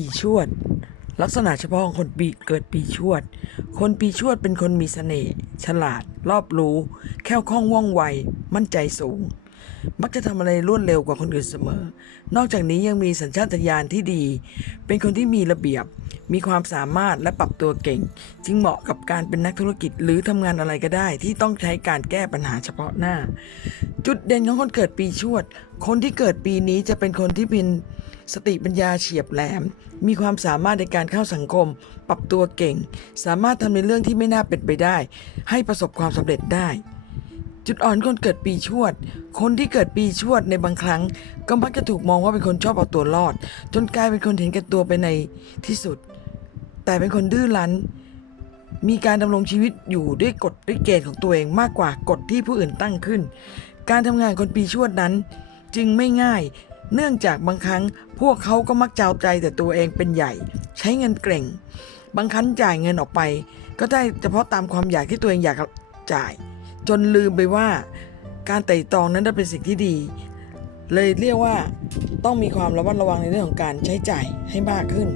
ปีชวด ลักษณะเฉพาะของคนปีเกิดปีชวด คนปีชวดเป็นคนมีเสน่ห์ฉลาด รอบรู้ แค่วคล่องว่องไว มั่นใจสูง มักจะทำอะไรรวดเร็วกว่าคนอื่นเสมอ นอกจากนี้ยังมีสัญชาตญาณที่ดี เป็นคนที่มีระเบียบ มีความสามารถและปรับตัวเก่ง จึงเหมาะกับการเป็นนักธุรกิจหรือทำงานอะไรก็ได้ ที่ต้องใช้การแก้ปัญหาเฉพาะหน้า จุดเด่นของคนเกิดปีชวด คนที่เกิดปีนี้จะเป็นคนที่เป็นสติปัญญาเฉียบแหลม มีความสามารถในการเข้าสังคม ปรับตัวเก่ง สามารถทำในเรื่องที่ไม่น่าเป็นไปได้ ให้ประสบความสำเร็จได้ จุดอ่อนคนเกิดปีชวด คนที่เกิดปีชวดในบางครั้ง ก็มักจะถูกมองว่าเป็นคนชอบเอาตัวรอด จนกลายเป็นคนเห็นแก่ตัวไปในที่สุด แต่เป็นคนดื้อรั้น มีการดำรงชีวิตอยู่ด้วยกฎด้วยเกณฑ์ของตัวเองมากกว่ากฎที่ผู้อื่นตั้งขึ้น การทำงานคนปีชวดนั้น จึงไม่ง่าย เนื่องจากบางครั้งพวกเขาก็มักเจะเอาใจแต่ตัวเองเป็นใหญ่ ใช้เงินเกร่ง บางครั้งจ่ายเงินออกไป ก็ได้เฉพาะตามความอยากที่ตัวเองอยากจ่าย จนลืมไปว่าการไต่ตองนั้นเป็นสิ่งที่ดี เลยเรียกว่าต้องมีความระมัดระวังในเรื่องของการใช้จ่ายให้มากขึ้น